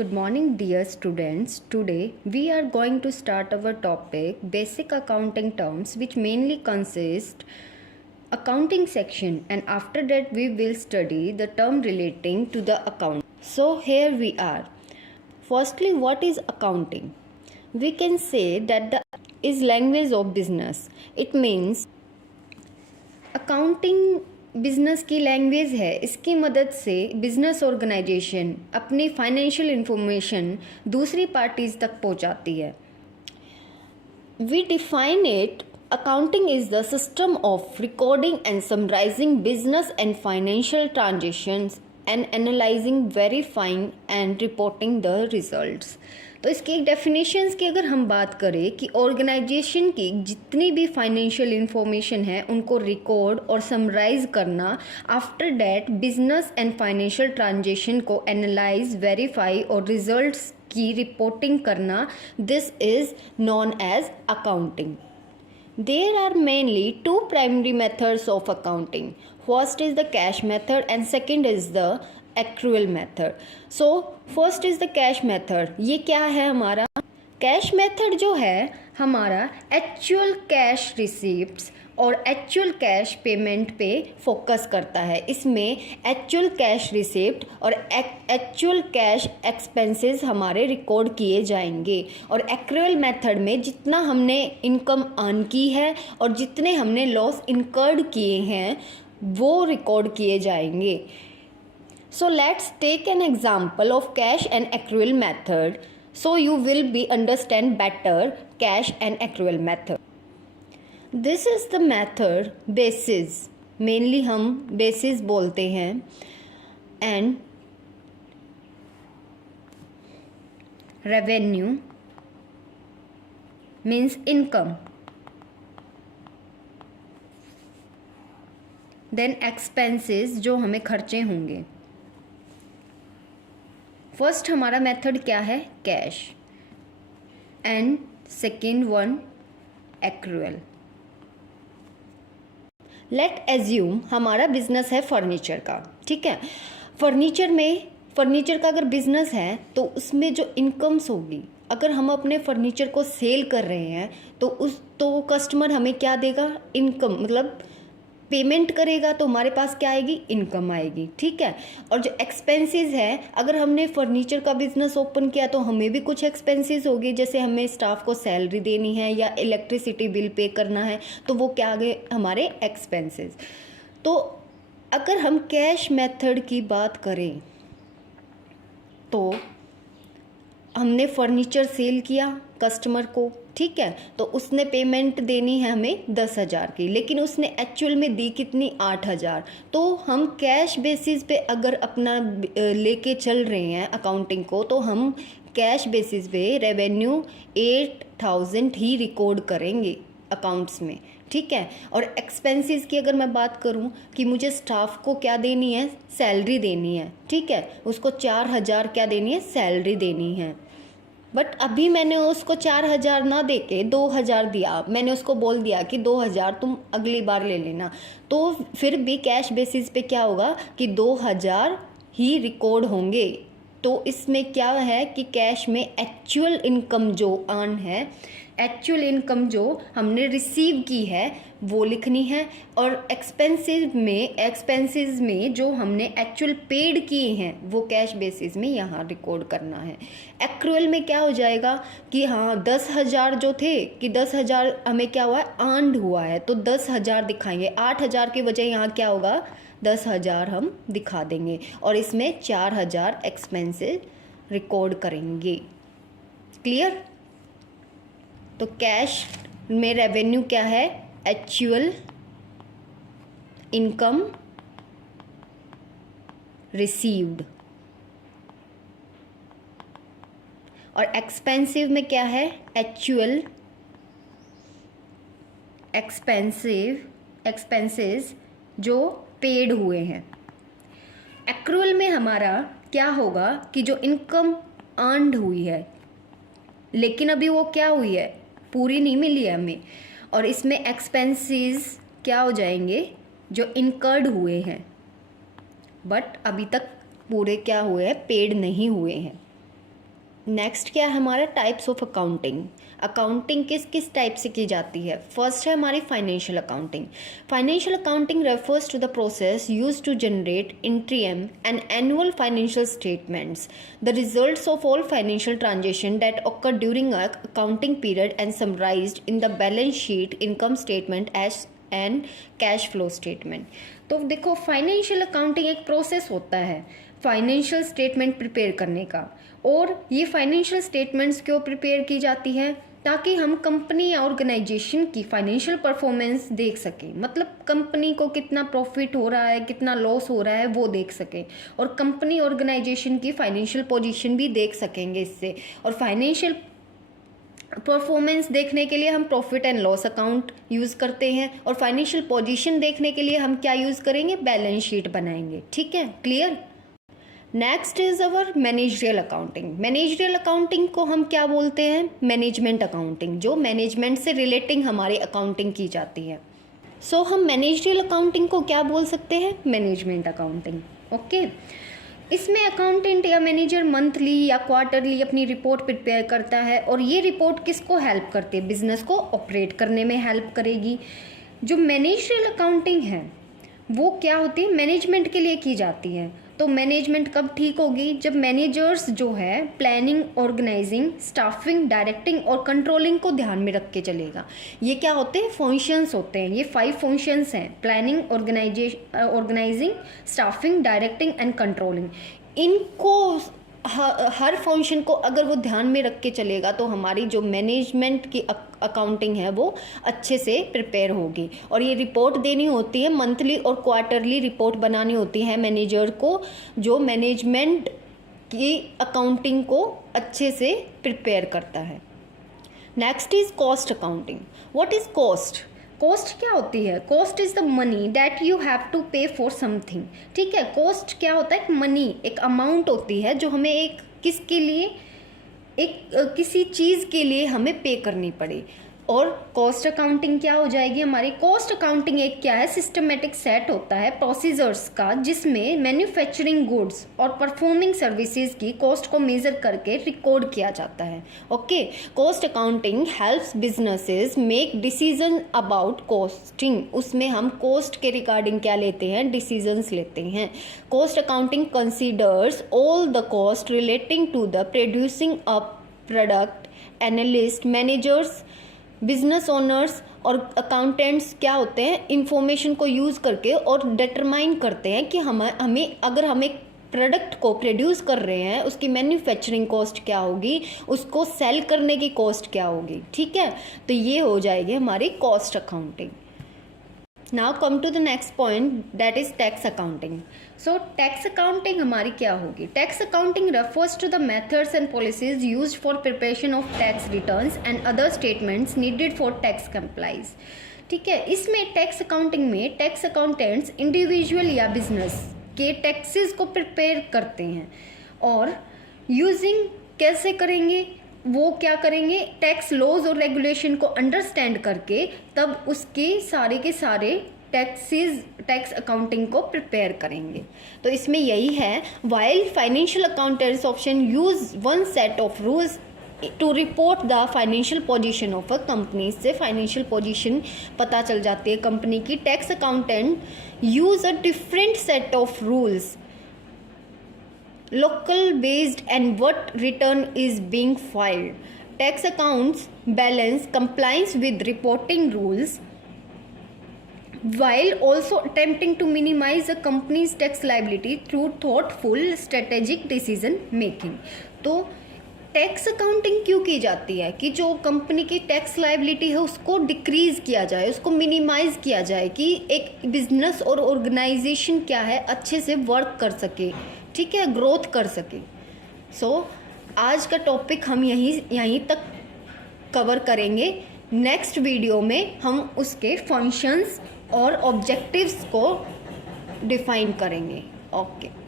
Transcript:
Good morning, dear students. Today we are going to start our topic basic accounting terms, which mainly consist accounting section, and after that we will study the term relating to the account. So here we are. Firstly, what is accounting? We can say that the is language of business. It means accounting business की language है. इसकी मदद से business organisation अपनी financial information दूसरी parties तक पहुंचाती है. We define it. Accounting is the system of recording and summarising business and financial transactions and analysing, verifying and reporting the results. तो इसकी एक डेफिनेशंस की अगर हम बात करें कि ऑर्गेनाइजेशन की जितनी भी फाइनेंशियल इंफॉर्मेशन है उनको रिकॉर्ड और समराइज करना, after that business and financial transaction को एनालाइज, वेरीफाई और रिजल्ट्स की रिपोर्टिंग करना, this is known as accounting. There are mainly two primary methods of accounting. First is the cash method and second is the accrual method. So first is the cash method. ये क्या है हमारा? Cash method जो है हमारा actual cash receipts और actual cash payment पे focus करता है. इसमें एक्चुअल कैश रिसिप्ट और एक्चुअल कैश एक्सपेंसेस हमारे रिकॉर्ड किए जाएंगे. और एक्रूअल मेथड में जितना हमने इनकम अर्न की है और जितने हमने लॉस इनकर्ड किए हैं वो रिकॉर्ड किए जाएंगे. So let's take an example of cash and accrual method so you will be understand better cash and accrual method. This is the method basis, mainly हम basis बोलते हैं, and revenue means income, then expenses जो हमें खर्चे होंगे. First हमारा method क्या है? Cash, and second one accrual. Late assume हमारा बिजनेस है फर्नीचर का. ठीक है, फर्नीचर का अगर बिजनेस है तो उसमें जो इनकम्स होगी, अगर हम अपने फर्नीचर को सेल कर रहे हैं तो कस्टमर हमें क्या देगा? इनकम, मतलब पेमेंट करेगा तो हमारे पास क्या आएगी? इनकम आएगी. ठीक है. और जो एक्सपेंसेस है, अगर हमने फर्नीचर का बिजनेस ओपन किया तो हमें भी कुछ एक्सपेंसेस होगी, जैसे हमें स्टाफ को सैलरी देनी है या इलेक्ट्रिसिटी बिल पे करना है, तो वो क्या आ गए? हमारे एक्सपेंसेस. तो अगर हम कैश मेथड की बात करें तो हमने फर्नीचर सेल किया कस्टमर को. ठीक है, तो उसने पेमेंट देनी है हमें 10,000 की, लेकिन उसने एक्चुअल में दी कितनी? 8,000. तो हम कैश बेसिस पे अगर अपना लेके चल रहे हैं अकाउंटिंग को, तो हम कैश बेसिस पे रेवेन्यू 8,000 ही रिकॉर्ड करेंगे अकाउंट्स में. ठीक है. और एक्सपेंसेस की अगर मैं बात करूं कि मुझे स्टाफ को क्या देनी है? सैलरी देनी है. ठीक है, उसको 4,000 क्या देनी है? सैलरी देनी है. बट अभी मैंने उसको 4,000 ना दे के 2,000 दिया. मैंने उसको बोल दिया कि 2,000 तुम अगली बार ले लेना. तो फिर भी कैश बेसिस पे क्या होगा कि 2,000 ही रिकॉर्ड होंगे. तो इसमें क्या है कि कैश में एक्चुअल इनकम जो अर्न है, एक्चुअल इनकम जो हमने रिसीव की है वो लिखनी है, और एक्सपेंसेस में जो हमने एक्चुअल पेड किए हैं वो कैश बेसिस में यहाँ रिकॉर्ड करना है. एक्रूअल में क्या हो जाएगा कि हाँ 10,000 जो थे कि 10,000 हमें क्या हुआ है? अर्नड हुआ है, तो 10,000 दिखाएंगे. 8,000 की वजह यहाँ क्या होगा? 10,000 हम दिखा देंगे, और इसमें 4,000 एक्सपेंसेस रिकॉर्ड करेंगे. क्लियर? तो कैश में रेवेन्यू क्या है? Actual income received. और एक्सपेंसिव में क्या है? एक्चुअल एक्सपेंसेस जो पेड हुए हैं. एक्रूअल में हमारा क्या होगा कि जो इनकम अर्नड हुई है लेकिन अभी वो क्या हुई है? पूरी नहीं मिली है हमें, और इसमें एक्सपेंसेस क्या हो जाएंगे? जो इनकर्ड हुए हैं बट अभी तक पूरे क्या हुए हैं? पेड नहीं हुए हैं. नेक्स्ट क्या है हमारा टाइप्स ऑफ अकाउंटिंग। अकाउंटिंग किस किस टाइप से की जाती है। फर्स्ट है हमारी financial accounting. Financial accounting refers to the process use to generate interim and annual financial statements, the results of all financial transaction that occur during a accounting period and summarised in the balance sheet, income statement as and cash flow statement. तो देखो financial accounting एक process होता है financial statement prepare करने का, और ये financial statements क्यों प्रिपेयर की जाती है, ताकि हम कंपनी या ऑर्गेनाइजेशन की फाइनेंशियल परफॉर्मेंस देख सकें। मतलब कंपनी को कितना प्रॉफिट हो रहा है, कितना लॉस हो रहा है, वो देख सकें, और कंपनी ऑर्गेनाइजेशन की फाइनेंशियल पोजीशन भी देख सकेंगे इससे। और फाइनेंशियल परफॉर्मेंस देखने के लिए हम profit and loss account use करते हैं, और फाइनेंशियल पोजीशन देखने के लिए हम क्या यूज़ करेंगे, बैलेंस शीट बनाएंगे। ठीक है, clear. Next is our managerial accounting. Managerial accounting को हम क्या बोलते हैं, मैनेजमेंट अकाउंटिंग, जो मैनेजमेंट से रिलेटिंग हमारी अकाउंटिंग की जाती है। सो हम मैनेजरियल अकाउंटिंग को क्या बोल सकते हैं, मैनेजमेंट अकाउंटिंग। ओके, इसमें अकाउंटेंट या मैनेजर मंथली या क्वार्टरली अपनी रिपोर्ट प्रिपेयर करता है, और ये रिपोर्ट किसको हेल्प करती है, बिजनेस को ऑपरेट करने में हेल्प करेगी। जो मैनेजरियल अकाउंटिंग है वो क्या होती है, मैनेजमेंट के लिए की जाती है। तो मैनेजमेंट कब ठीक होगी, जब मैनेजर्स जो है प्लानिंग, ऑर्गेनाइजिंग, स्टाफिंग, डायरेक्टिंग और कंट्रोलिंग को ध्यान में रख के चलेगा। ये क्या होते हैं, फंक्शंस होते हैं। ये 5 फंक्शंस हैं, planning, organising, staffing, directing and controlling. इनको हर फंक्शन को अगर वो ध्यान में रख के चलेगा तो हमारी जो मैनेजमेंट की अकाउंटिंग है वो अच्छे से प्रिपेयर होगी। और ये रिपोर्ट देनी होती है, मंथली और क्वार्टरली रिपोर्ट बनानी होती है मैनेजर को, जो मैनेजमेंट की अकाउंटिंग को अच्छे से प्रिपेयर करता है। Next is cost accounting. What is cost? Cost क्या होती है, cost is the money that you have to pay for something. ठीक है, कॉस्ट क्या होता है, मनी, एक अमाउंट होती है जो हमें एक किसके लिए, एक किसी चीज़ के लिए हमें पे करनी पड़े। और कॉस्ट अकाउंटिंग क्या हो जाएगी हमारी, कॉस्ट अकाउंटिंग एक क्या है, सिस्टमेटिक सेट होता है प्रोसीजर्स का, जिसमें मैन्युफैक्चरिंग गुड्स और परफॉर्मिंग सर्विसेज की कॉस्ट को मेजर करके रिकॉर्ड किया जाता है। Okay, cost accounting helps businesses make decision about costing. उसमें हम कॉस्ट के रिगार्डिंग क्या लेते हैं, डिसीजंस लेते हैं। Cost accounting considers all the cost relating to the producing a product. Analyst, managers, business owners और अकाउंटेंट्स क्या होते हैं, इंफॉर्मेशन को यूज़ करके और डिटरमाइन करते हैं कि हमें अगर हम एक प्रोडक्ट को प्रोड्यूस कर रहे हैं उसकी मैन्युफैक्चरिंग कॉस्ट क्या होगी, उसको सेल करने की कॉस्ट क्या होगी। ठीक है, तो ये हो जाएगी हमारी cost accounting. Now come to the next point, that is tax accounting. So tax accounting हमारी क्या होगी, tax accounting refers to the methods and policies used for preparation of tax returns and other statements needed for tax complies. ठीक है, इसमें tax accounting में tax accountants individual या business के taxes को प्रिपेयर करते हैं, और यूजिंग कैसे करेंगे, वो क्या करेंगे, टैक्स लॉज और रेगुलेशन को अंडरस्टैंड करके तब उसके सारे के सारे टैक्स अकाउंटिंग को प्रिपेयर करेंगे। तो इसमें यही है, while financial accountants often use one set of rules to report the financial position of a company. से फाइनेंशियल पोजीशन पता चल जाती है कंपनी की। Tax accountant use a different set of rules local based and what return is being filed. Tax accounts balance compliance with reporting rules while also attempting to minimize a company's tax liability through thoughtful strategic decision making. तो tax accounting क्यों की जाती है कि जो company की tax liability है उसको डिक्रीज किया जाए, उसको मिनिमाइज किया जाए, कि एक बिजनेस और ऑर्गेनाइजेशन क्या है अच्छे से वर्क कर सके, ठीक है, ग्रोथ कर सके। सो आज का टॉपिक हम यहीं तक कवर करेंगे। नेक्स्ट वीडियो में हम उसके फंक्शंस और ऑब्जेक्टिव्स को डिफाइन करेंगे। ओके।